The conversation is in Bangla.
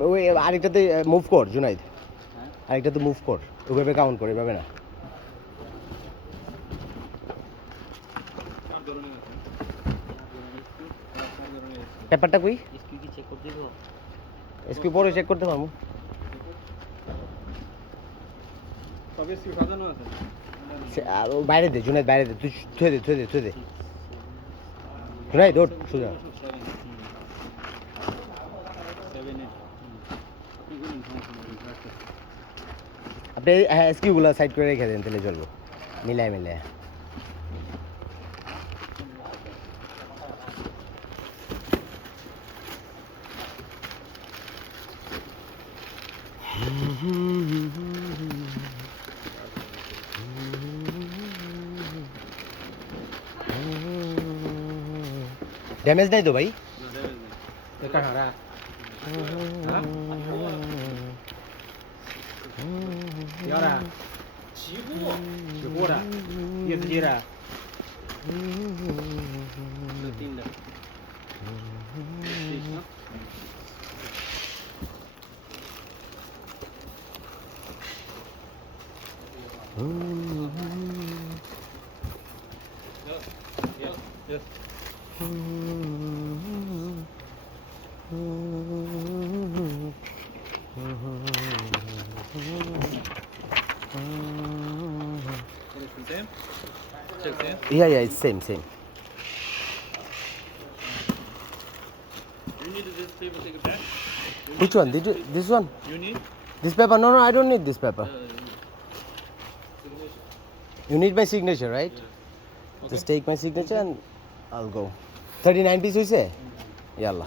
ওই আরেকটাতে মুভ কর জুনাইদ, আরেকটাতে মুভ কর, ওইভাবে কাউন্ট করে এভাবে না। পেপারটা কই? এসকিউ পরে চেক করতে পারবো। আর ও বাইরে দে জুনাইদ, বাইরে দে, তুই থুয়ে দে থুয়ে দে থুয়ে দে জুনাইদ, ওঠ সোজা। আপনি হ্যাঁ এসকিউগুলো সাইড করে রেখে দেন, তাহলে চলবো মিলায় মিলায়। ড্যামেজ নাই তো ভাই? Yeah, it's same. You need this paper, take it back. Which one? This one? You need? This paper? No, I don't need this paper. You need my signature, right? Okay. Just take my signature and I'll go. 39 piece hoise? Yalla.